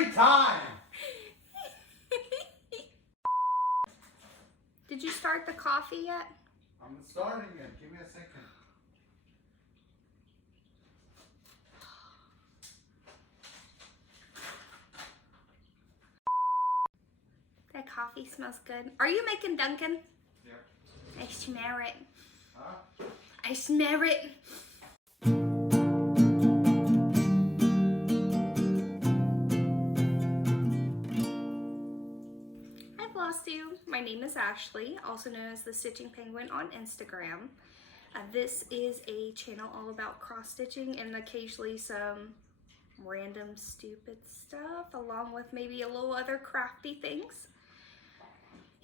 Every time! Did you start the coffee yet? I'm starting it. Give me a second. That coffee smells good. Are you making Dunkin'? Yep. I smell it. Huh? I smell it. Hi Flosstube. My name is Ashley, also known as the Stitching Penguin on Instagram. This is a channel all about cross stitching and occasionally some random stupid stuff, along with maybe a little other crafty things.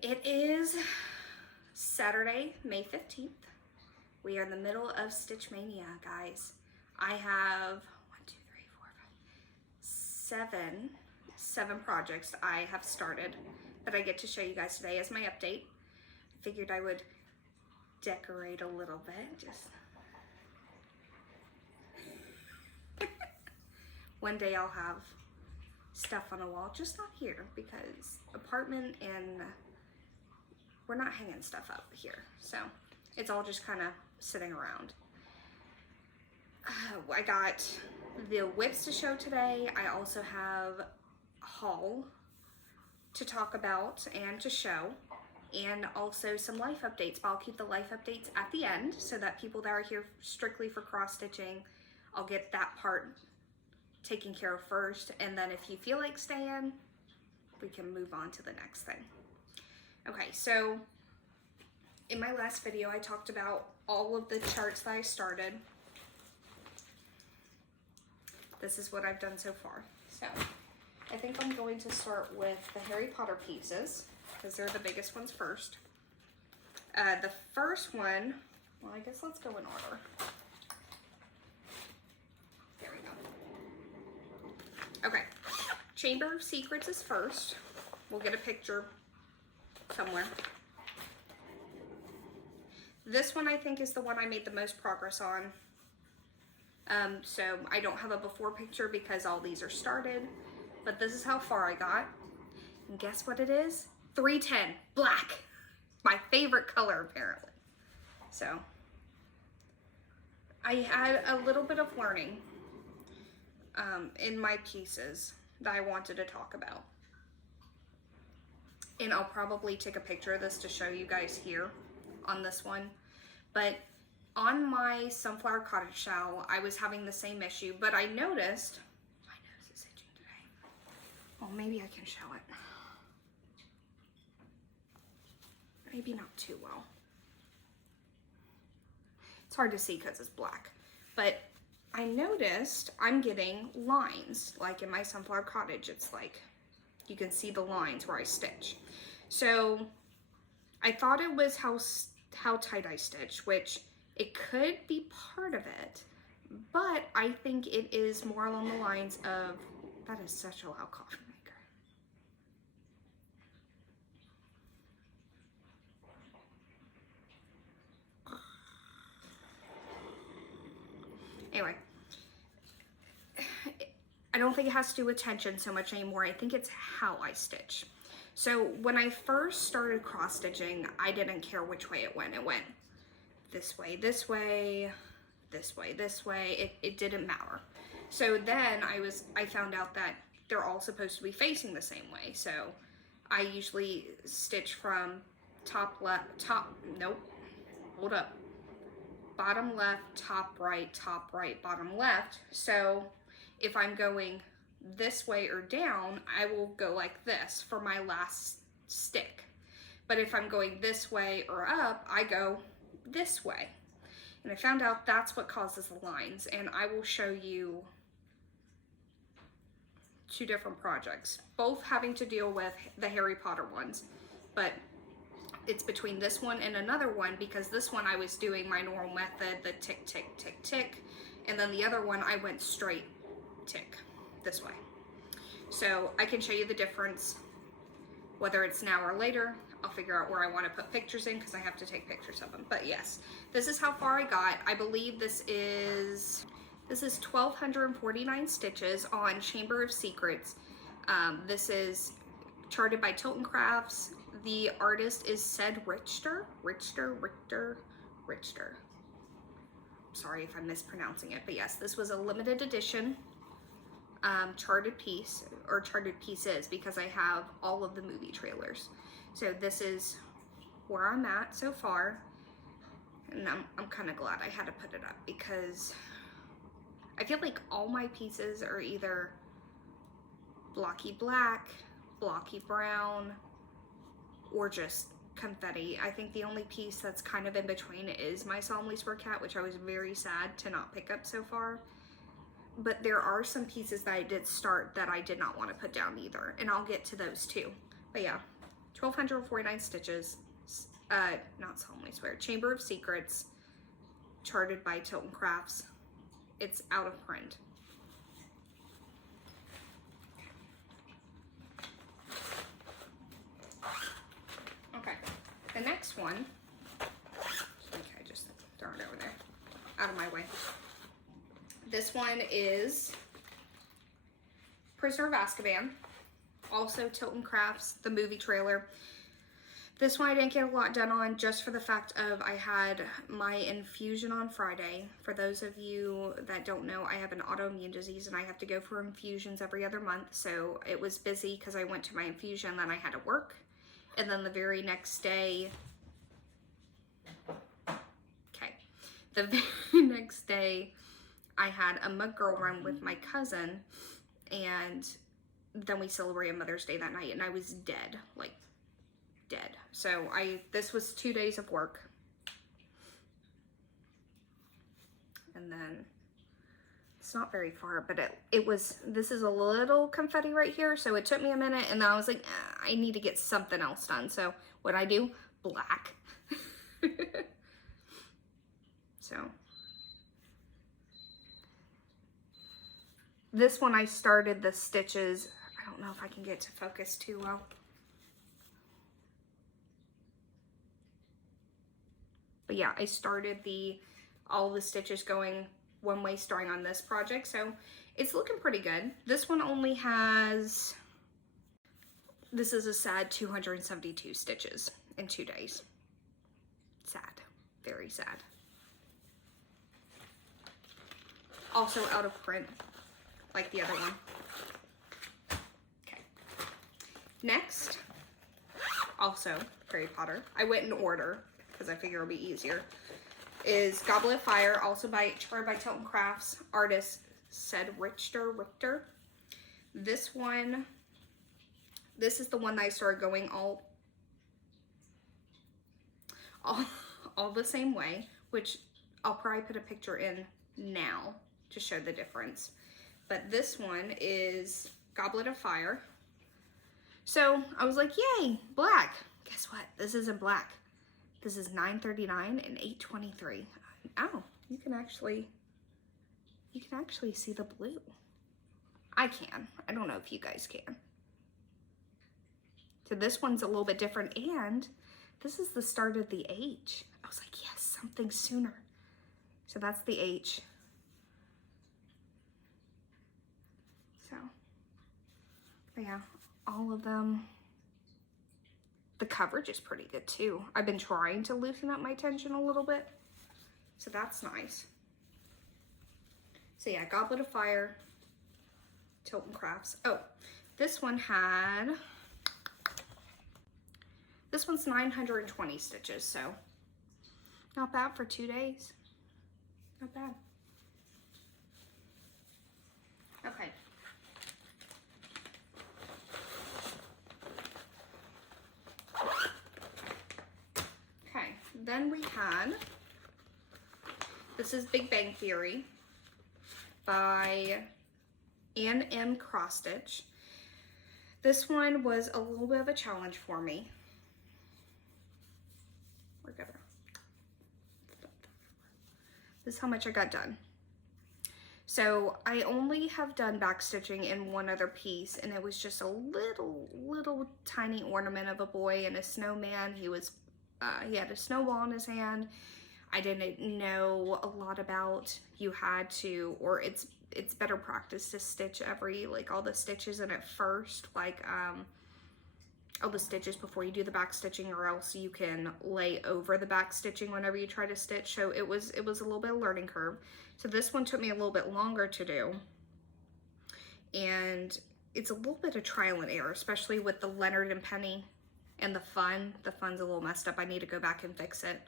It is Saturday, May 15th. We are in the middle of StitchMaynia, guys. I have 7 projects I have started that I get to show you guys today as my update. I figured I would decorate a little bit, just one day I'll have stuff on a wall, just not here because apartment and we're not hanging stuff up here. So it's all just kind of sitting around. I got the whips to show today. I also have a haul to talk about and to show, and also some life updates, but I'll keep the life updates at the end so that people that are here strictly for cross stitching, I'll get that part taken care of first, and then if you feel like staying, we can move on to the next thing. Okay, so in my last video, I talked about all of the charts that I started. This is what I've done so far. So I think I'm going to start with the Harry Potter pieces because they're the biggest ones first. The first one, well, I guess let's go in order. There we go. Okay, Chamber of Secrets is first. We'll get a picture somewhere. This one I think is the one I made the most progress on. So I don't have a before picture because all these are started, but this is how far I got. And guess what it is? 310, black. My favorite color apparently. So I had a little bit of learning in my pieces that I wanted to talk about. And I'll probably take a picture of this to show you guys here on this one. But on my Sunflower Cottage shawl, I was having the same issue, but I noticed, my nose is itching today. Well, maybe I can show it. Maybe not too well. It's hard to see because it's black, but I noticed I'm getting lines, like in my Sunflower Cottage, it's like, you can see the lines where I stitch. So I thought it was how tight I stitch, which it could be part of it, but I think it is more along the lines of, that is such a loud coffee maker. Anyway, I don't think it has to do with tension so much anymore. I think it's how I stitch. So when I first started cross stitching, I didn't care which way it went. It went this way, this way, this way, this way. It didn't matter. So then I found out that they're all supposed to be facing the same way. So I usually stitch from top left, bottom left, top right, bottom left. So if I'm going this way or down, I will go like this for my last stick. But if I'm going this way or up, I go this way. And I found out that's what causes the lines. And I will show you 2 different projects, both having to deal with the Harry Potter ones. But it's between this one and another one because this one I was doing my normal method, the tick, tick, tick, tick. And then the other one I went straight tick this way. So I can show you the difference, whether it's now or later. I'll figure out where I want to put pictures in because I have to take pictures of them. But yes, this is how far I got. I believe this is 1,249 stitches on Chamber of Secrets. This is charted by Tilton Crafts. The artist is Richter. Sorry if I'm mispronouncing it, but yes, this was a limited edition charted piece, or charted pieces, because I have all of the movie trailers. So this is where I'm at so far, and I'm kind of glad I had to put it up, because I feel like all my pieces are either blocky black, blocky brown, or just confetti. I think the only piece that's kind of in between is my Solemnly Swear Cat, which I was very sad to not pick up so far. But there are some pieces that I did start that I did not want to put down either, and I'll get to those too. But yeah, 1,249 stitches, not Solemnly Swear, Chamber of Secrets, charted by Tilton Crafts. It's out of print. Okay, the next one, okay, just throw it over there, out of my way. This one is Prisoner of Azkaban, also Tilton Crafts, the movie trailer. This one I didn't get a lot done on, just for the fact of I had my infusion on Friday. For those of you that don't know, I have an autoimmune disease and I have to go for infusions every other month. So it was busy because I went to my infusion, then I had to work. And then the very next day, the very next day, I had a mug girl run with my cousin, and then we celebrated Mother's Day that night, and I was dead, like dead. So this was 2 days of work. And then it's not very far, but this is a little confetti right here. So it took me a minute, and then I was like, I need to get something else done. So what I do, black. So this one I started the stitches. I don't know if I can get to focus too well. But yeah, I started all the stitches going one way starting on this project. So it's looking pretty good. This one only has, this is a sad 272 stitches in 2 days. Sad, very sad. Also out of print, like the other one. Okay. Next, also Harry Potter. I went in order because I figure it'll be easier. Is Goblet of Fire, also charted by Tilton Crafts. Artist Richter. This one, this is the one that I started going all the same way, which I'll probably put a picture in now to show the difference. But this one is Goblet of Fire. So I was like, yay, black. Guess what? This isn't black. This is $9.39 and $8.23. Oh, you can actually see the blue. I can. I don't know if you guys can. So this one's a little bit different, and this is the start of the H. I was like, yes, something sooner. So that's the H. So, but yeah, all of them. The coverage is pretty good too. I've been trying to loosen up my tension a little bit, so that's nice. So yeah, Goblet of Fire, Tilton Crafts. Oh, this one's 920 stitches, so not bad for 2 days. Not bad. Okay. Then we had, this is Big Bang Theory by Ann M. Cross Stitch. This one was a little bit of a challenge for me. This is how much I got done. So I only have done back stitching in one other piece, and it was just a little tiny ornament of a boy and a snowman. He had a snowball in his hand. I didn't know a lot about, you had to, or it's it's better practice to stitch all the stitches in it first, all the stitches before you do the back stitching, or else you can lay over the back stitching whenever you try to stitch. So it was a little bit of a learning curve. So this one took me a little bit longer to do, and it's a little bit of trial and error, especially with the Leonard and Penny and the fun's a little messed up. I need to go back and fix it.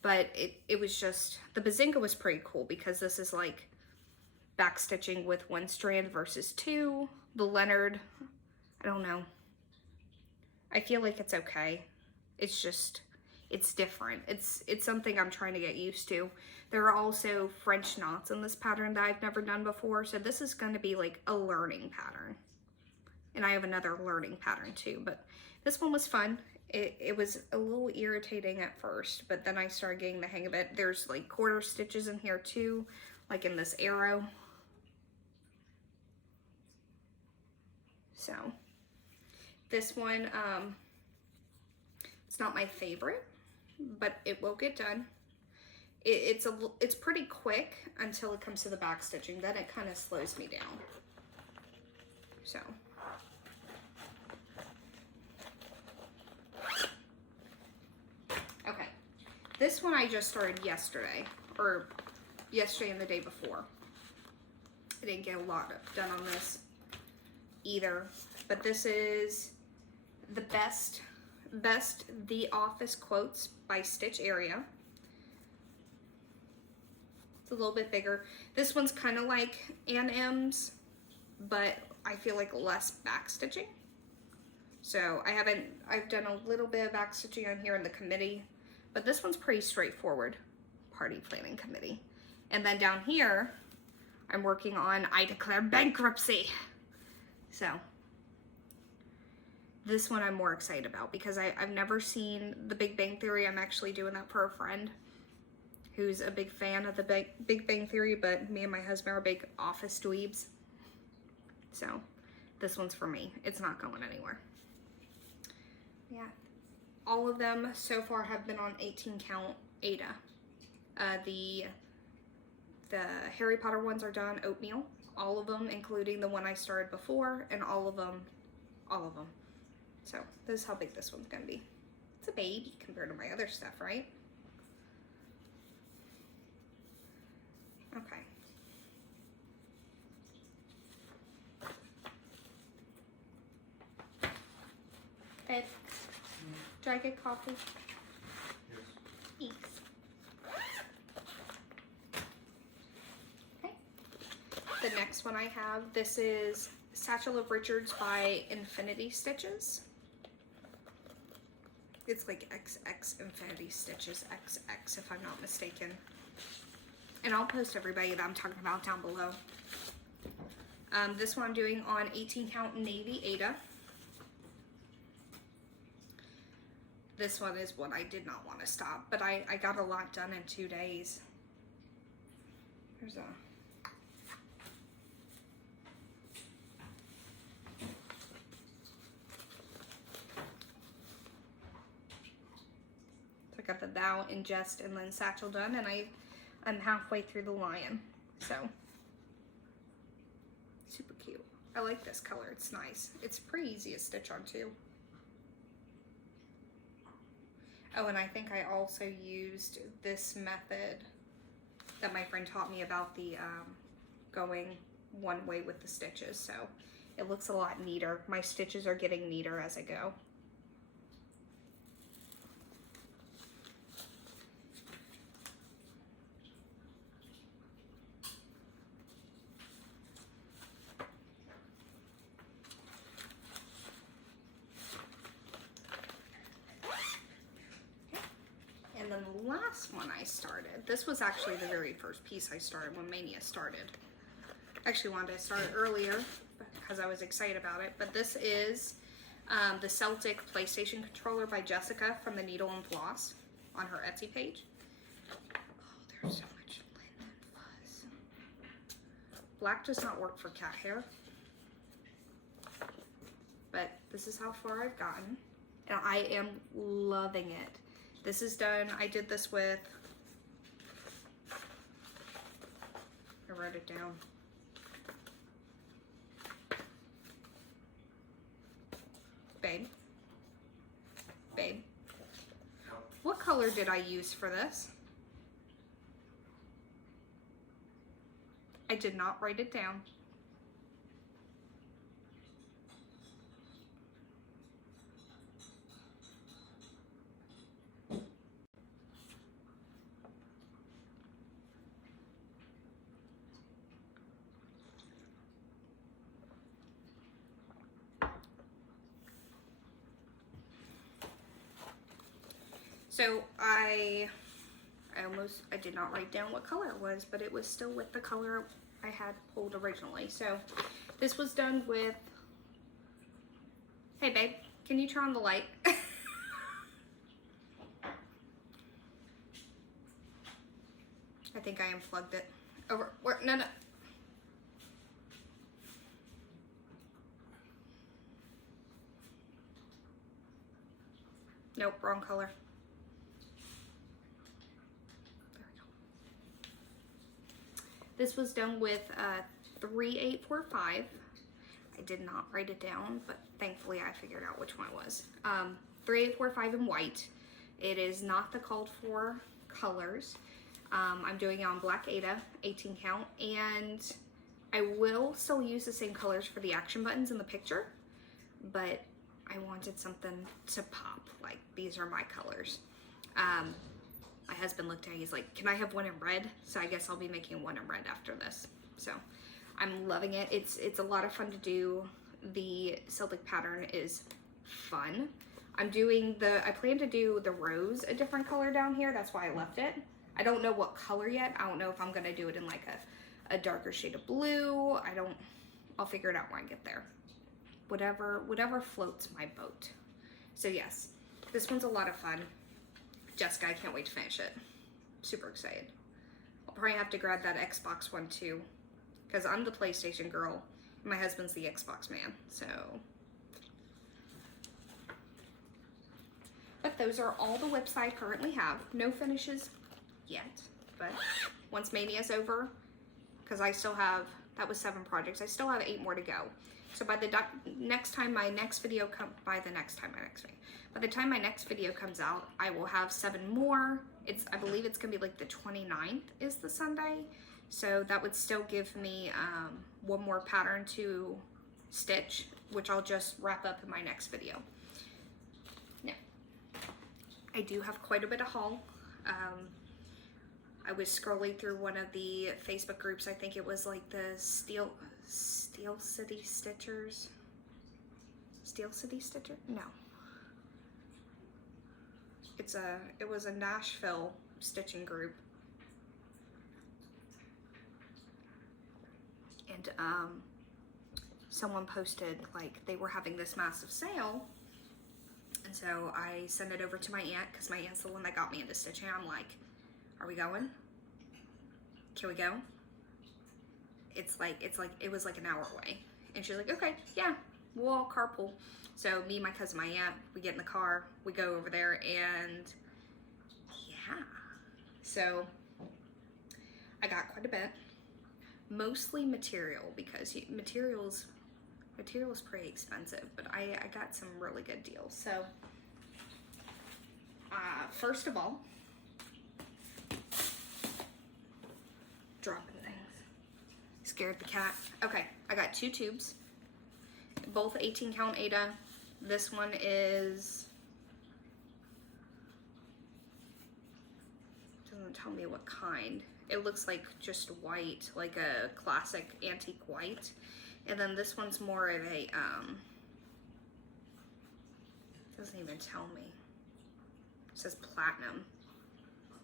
But it was just, the Bazinga was pretty cool because this is like back stitching with 1 strand versus 2. The Leonard, I don't know. I feel like it's okay. It's just, it's different. It's something I'm trying to get used to. There are also French knots in this pattern that I've never done before. So this is going to be like a learning pattern. And I have another learning pattern too, but this one was fun. It was a little irritating at first, but then I started getting the hang of it. There's like quarter stitches in here too, like in this arrow. So this one, it's not my favorite, but it will get done. It's pretty quick until it comes to the back stitching. Then it kind of slows me down. So. Okay, this one I just started yesterday, or yesterday and the day before. I didn't get a lot done on this either, but this is the best The Office quotes by Stitch Area. It's a little bit bigger. This one's kind of like Ann M's, but I feel like less back stitching. So I've done a little bit of back stitching on here in the committee, but this one's pretty straightforward, party planning committee. And then down here, I'm working on I Declare Bankruptcy. So this one I'm more excited about because I've never seen The Big Bang Theory. I'm actually doing that for a friend who's a big fan of the Big Bang Theory, but me and my husband are big Office dweebs. So this one's for me. It's not going anywhere. Yeah, all of them so far have been on 18 count Ada. The Harry Potter ones are done, Oatmeal. All of them, including the one I started before, and all of them. So this is how big this one's gonna be. It's a baby compared to my other stuff, right? Okay. Babe, do I get coffee? Yes. Thanks. Okay. The next one I have, this is Satchel of Richards by Infinity Stitches. It's like xxinfinitystitchesxx if I'm not mistaken. And I'll post everybody that I'm talking about down below. This one I'm doing on 18 count Navy Ada. This one is one I did not want to stop, but I got a lot done in 2 days. There's a... So I got the Thou, Ingest, and then Satchel done, and I'm halfway through the Lion, so super cute. I like this color, it's nice. It's pretty easy to stitch on too. Oh, and I think I also used this method that my friend taught me about, the going one way with the stitches, so it looks a lot neater. My stitches are getting neater as I go. And then the last one I started, this was actually the very first piece I started when Mania started. I actually wanted to start earlier because I was excited about it, but this is the Celtic PlayStation controller by Jessica from the Needle and Floss on her Etsy page. Oh, there's so much linen fuzz. Black does not work for cat hair, but this is how far I've gotten, and I am loving it. This is done, I did this with, I wrote it down, Babe. Babe. What color did I use for this? I did not write it down. So I did not write down what color it was, but it was still with the color I had pulled originally. So this was done with, hey babe, can you turn on the light? I think I unplugged it. Over, where, no. Nope, wrong color. This was done with 3845. I did not write it down, but thankfully I figured out which one it was. 3845 in white. It is not the called for colors. I'm doing it on black Ada, 18 count, and I will still use the same colors for the action buttons in the picture, but I wanted something to pop, like these are my colors. My husband looked at it, he's like, can I have one in red? So I guess I'll be making one in red after this. So I'm loving it. It's a lot of fun to do. The Celtic pattern is fun. I plan to do the rose a different color down here. That's why I left it. I don't know what color yet. I don't know if I'm gonna do it in like a darker shade of blue. I'll figure it out when I get there. Whatever floats my boat. So yes, this one's a lot of fun. Jessica, I can't wait to finish it. Super excited. I'll probably have to grab that Xbox one too, because I'm the PlayStation girl. My husband's the Xbox man, so. But those are all the whips I currently have. No finishes yet, but once Mania's over, because I still have, that was 7 projects. I still have 8 more to go. So by the time my next video comes out, I will have 7 more. I believe it's gonna be like the 29th is the Sunday. So that would still give me 1 more pattern to stitch, which I'll just wrap up in my next video. Now, I do have quite a bit of haul. I was scrolling through one of the Facebook groups. I think it was like the Steel City Stitchers. Steel City Stitcher? No. It was a Nashville stitching group. And someone posted like they were having this massive sale. And so I sent it over to my aunt, because my aunt's the one that got me into stitching. I'm like, are we going? Can we go? It was like an hour away. And she's like, okay, yeah, we'll all carpool. So me, my cousin, my aunt, we get in the car, we go over there, and yeah. So I got quite a bit. Mostly material, because material's pretty expensive, but I got some really good deals. So first of all, dropping things. Scared the cat. Okay, I got 2 tubes, both 18 count Ada. This one is, doesn't tell me what kind. It looks like just white, like a classic antique white. And then this one's more of a, doesn't even tell me. It says platinum.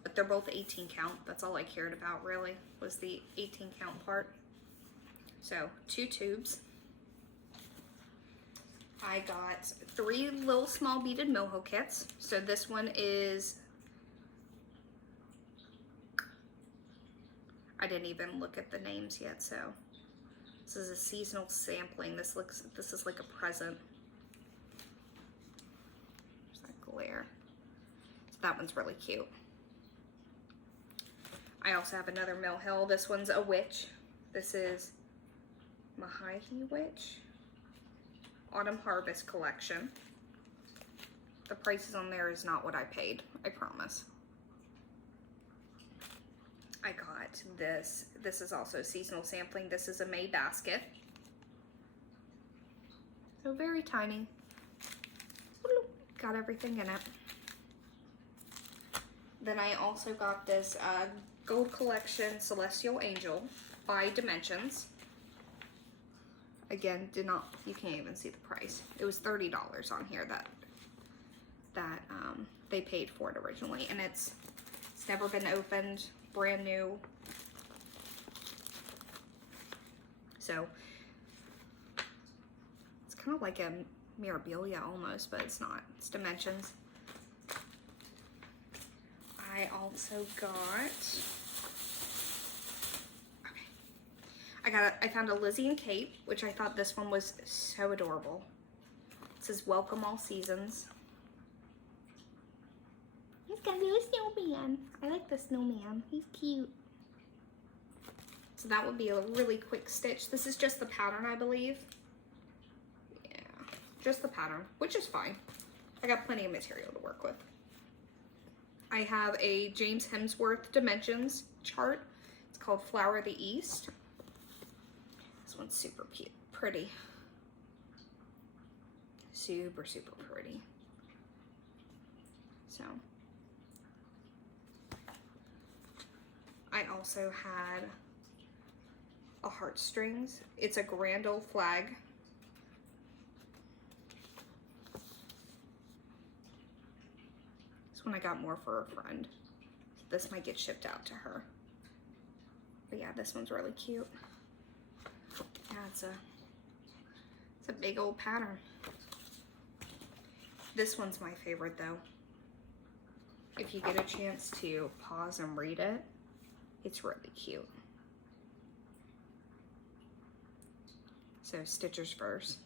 But they're both 18 count. That's all I cared about really, was the 18 count part. So 2 tubes. I got 3 little small beaded moho kits. So this one is, I didn't even look at the names yet, so this is a seasonal sampling. This is like a present. There's that glare. So that one's really cute. I also have another Mill Hill. This one's a witch. This is Mahihi Witch. Autumn Harvest collection. The prices on there is not what I paid, I promise. I got this. This is also seasonal sampling. This is a May basket. So very tiny. Got everything in it. Then I also got this Gold Collection Celestial Angel by Dimensions. Again, you can't even see the price. It was $30 on here that they paid for it originally, and it's never been opened, brand new. So it's kind of like a Mirabilia almost, but it's not. It's Dimensions. I also got, I found a Lizzy and Kate, which I thought this one was so adorable. It says welcome all seasons. He's gonna do a snowman. I like the snowman. He's cute. So that would be a really quick stitch. This is just the pattern, I believe. Yeah, just the pattern, which is fine. I got plenty of material to work with. I have a James Hemsworth Dimensions chart. It's called Flower of the East. This one's super cute, pretty. Super, super pretty. So, I also had a heartstrings. It's a grand old flag. This one I got more for a friend. This might get shipped out to her. But yeah, this one's really cute. Yeah, it's a big old pattern. This one's my favorite though. If you get a chance to pause and read it, it's really cute. So Stitcher's Verse.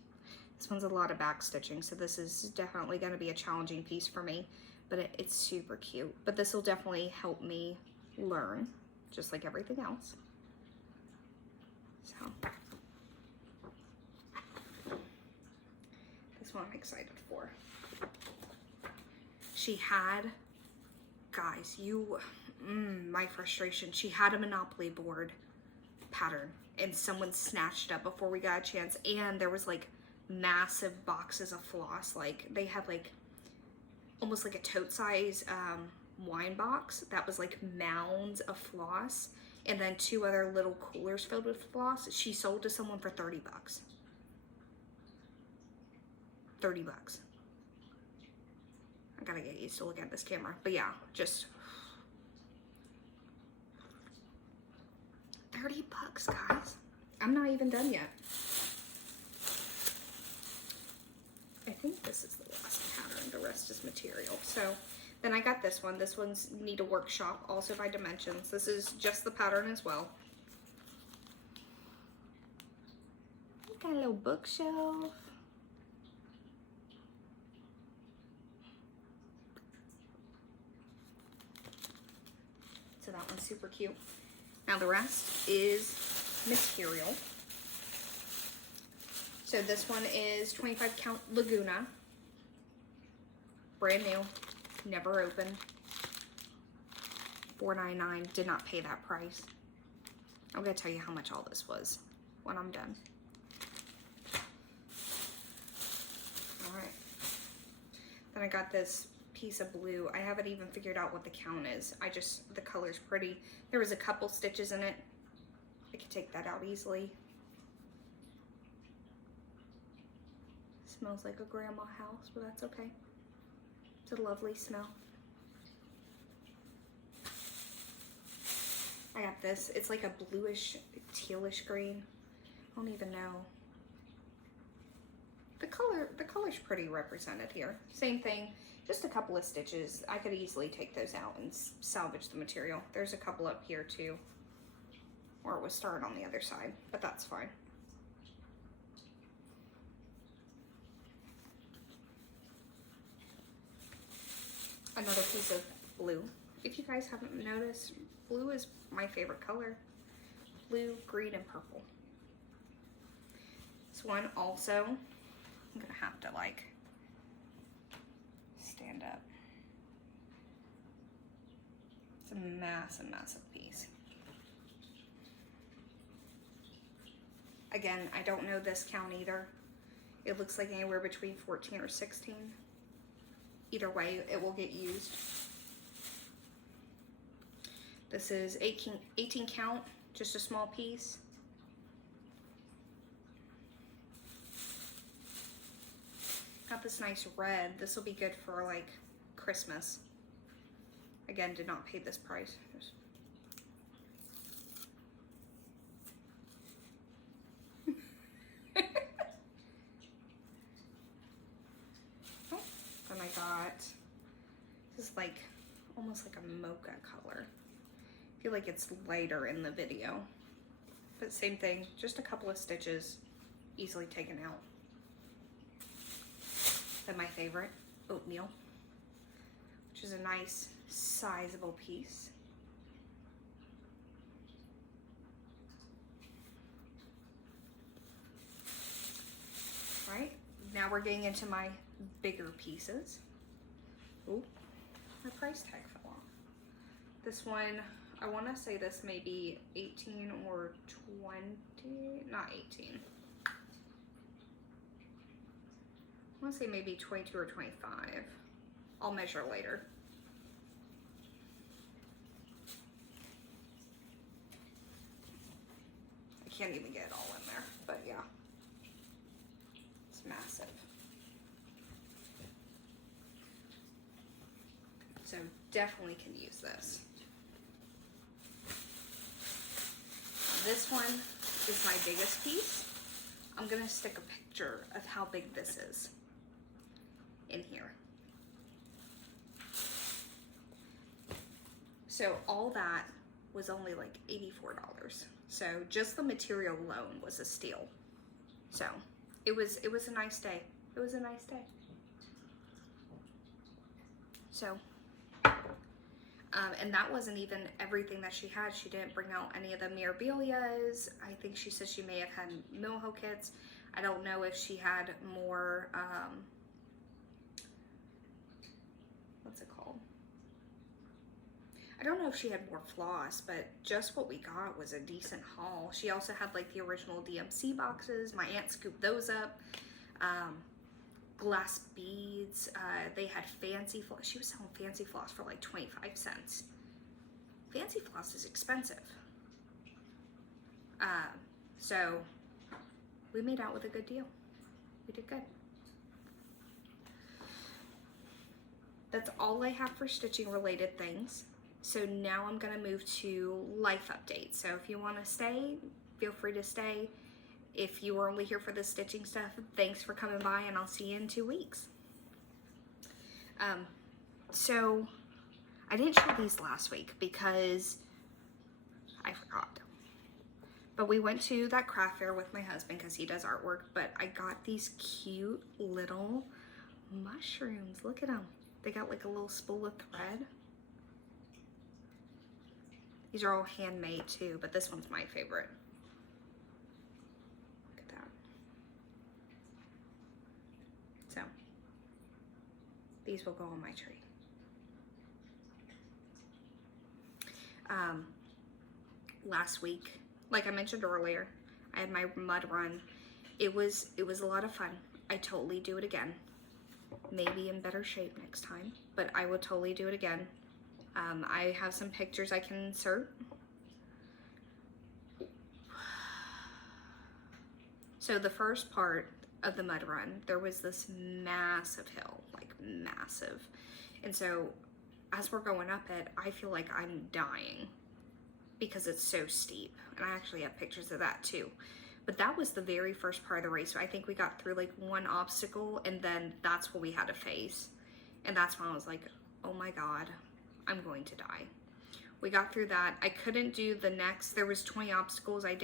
This one's a lot of back stitching, so this is definitely going to be a challenging piece for me, but it's super cute. But this will definitely help me learn, just like everything else. So this one I'm excited for. She had, guys, my frustration. She had a Monopoly board pattern and someone snatched up before we got a chance, and there was like massive boxes of floss. Like they had like almost like a tote size wine box that was like mounds of floss, and then 2 other little coolers filled with floss. She sold to someone for 30 bucks. 30 bucks. I gotta get used to looking at this camera. But yeah, just 30 bucks, guys. I'm not even done yet. I think this is the last pattern. The rest is material. So then I got this one. This one's Need a Workshop, also by Dimensions. This is just the pattern as well. Got a little bookshelf. So that one's super cute. Now the rest is material. So this one is 25 count Laguna. Brand new, never opened. $4.99, did not pay that price. I'm gonna tell you how much all this was when I'm done. All right. Then I got this piece of blue. I haven't even figured out what the count is. The color's pretty. There was a couple stitches in it. I could take that out easily. Smells like a grandma house, but that's okay. It's a lovely smell. I got this. It's like a bluish, tealish green. I don't even know. The color's pretty represented here. Same thing. Just a couple of stitches. I could easily take those out and salvage the material. There's a couple up here too, or it was started on the other side, but that's fine. Another piece of blue. If you guys haven't noticed, blue is my favorite color. Blue, green, and purple. This one also I'm gonna have to like stand up. It's a massive, massive piece. Again, I don't know this count either. It looks like anywhere between 14 or 16. Either way, it will get used. This is 18 count, just a small piece. Got this nice red. This will be good for like Christmas. Again, did not pay this price. Then I got, this is like, almost like a mocha color. I feel like it's lighter in the video. But same thing, just a couple of stitches, easily taken out. Then my favorite, Oatmeal, which is a nice, sizable piece. Right, now we're getting into my bigger pieces. Ooh, my price tag fell off. This one, I want to say this may be 18 or 20, not 18. I want to say maybe 22 or 25. I'll measure later. I can't even get it all in there, but yeah. It's massive. So definitely can use this. This one is my biggest piece. I'm gonna stick a picture of how big this is in here. So all that was only like $84. So just the material alone was a steal. So it was a nice day. It was a nice day. So, and that wasn't even everything that she had. She didn't bring out any of the mirabilias. I think she said she may have had moho kits. I don't know if she had more, what's it called? I don't know if she had more floss, but just what we got was a decent haul. She also had like the original DMC boxes. My aunt scooped those up. Glass beads. They had fancy floss. She was selling fancy floss for like 25 cents. Fancy floss is expensive. So we made out with a good deal. We did good. That's all I have for stitching related things. So now I'm gonna move to life updates. So if you wanna stay, feel free to stay. If you were only here for the stitching stuff, thanks for coming by, and I'll see you in 2 weeks. So I didn't show these last week because I forgot. But we went to that craft fair with my husband because he does artwork, but I got these cute little mushrooms. Look at them. They got like a little spool of thread. These are all handmade too, but this one's my favorite. Look at that. So, these will go on my tree. Last week, like I mentioned earlier, I had my mud run. It was a lot of fun. I totally do it again. Maybe in better shape next time, but I would totally do it again. I have some pictures I can insert. So the first part of the mud run, there was this massive hill, like massive. And so as we're going up it, I feel like I'm dying because it's so steep. And I actually have pictures of that too. But that was the very first part of the race. So I think we got through like one obstacle, and then that's what we had to face. And that's when I was like, oh my God, I'm going to die. We got through that. I couldn't do the next, there was 20 obstacles. I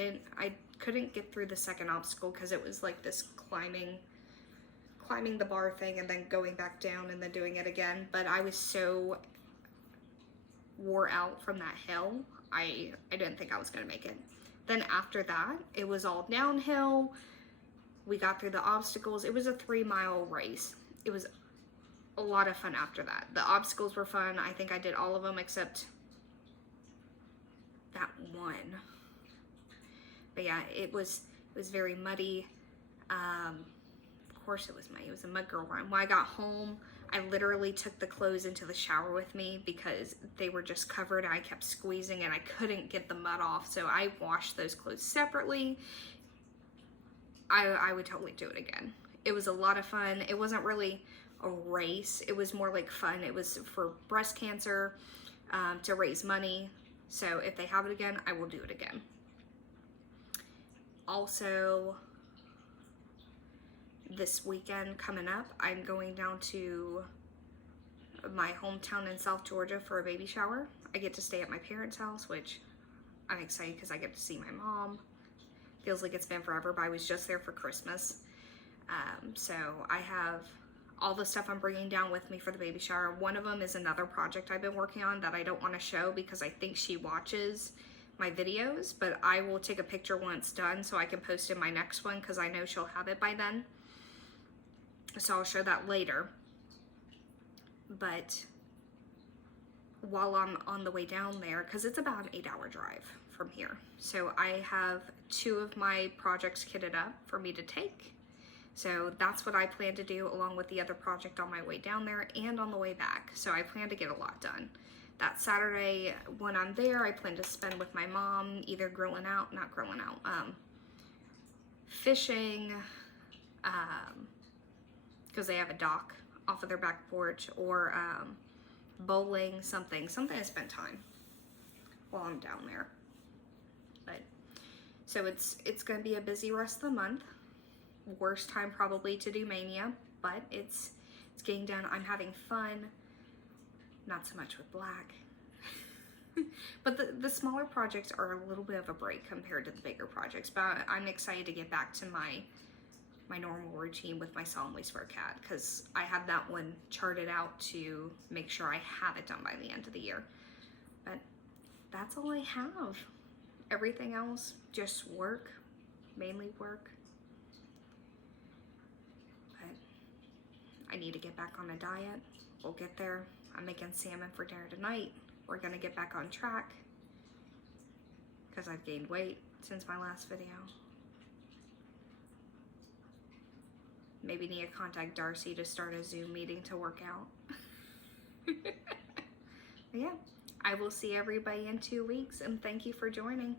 couldn't get through the second obstacle because it was like this climbing the bar thing and then going back down and then doing it again. But I was so wore out from that hill, I didn't think I was gonna make it. Then after that, it was all downhill. We got through the obstacles. It was a 3-mile race. It was a lot of fun after that. The obstacles were fun. I think I did all of them except that one. But yeah, it was very muddy. Of course it was muddy. It was a mud girl run. When I got home, I literally took the clothes into the shower with me because they were just covered. I kept squeezing and I couldn't get the mud off. So I washed those clothes separately. I would totally do it again. It was a lot of fun. It wasn't really a race. It was more like fun. It was for breast cancer, to raise money. So if they have it again, I will do it again. Also, this weekend coming up, I'm going down to my hometown in South Georgia for a baby shower. I get to stay at my parents' house, which I'm excited because I get to see my mom. Feels like it's been forever, but I was just there for Christmas. So I have all the stuff I'm bringing down with me for the baby shower. One of them is another project I've been working on that I don't want to show because I think she watches my videos, but I will take a picture when it's done so I can post in my next one because I know she'll have it by then. So I'll show that later. But while I'm on the way down there, because it's about an 8-hour drive from here, so I have 2 of my projects kitted up for me to take. So that's what I plan to do along with the other project on my way down there and on the way back. So I plan to get a lot done. That Saturday when I'm there, I plan to spend with my mom, either fishing, because they have a dock off of their back porch, or bowling, something to spend time while I'm down there. But so it's gonna be a busy rest of the month. Worst time probably to do Mania, but it's getting done. I'm having fun. Not so much with black. But the smaller projects are a little bit of a break compared to the bigger projects. But I'm excited to get back to my normal routine with my solemnly swear cat, because I have that one charted out to make sure I have it done by the end of the year. But that's all I have. Everything else, just work, mainly work. But I need to get back on a diet. We'll get there. I'm making salmon for dinner tonight. We're gonna get back on track because I've gained weight since my last video. Maybe need to contact Darcy to start a Zoom meeting to work out. But yeah, I will see everybody in 2 weeks, and thank you for joining.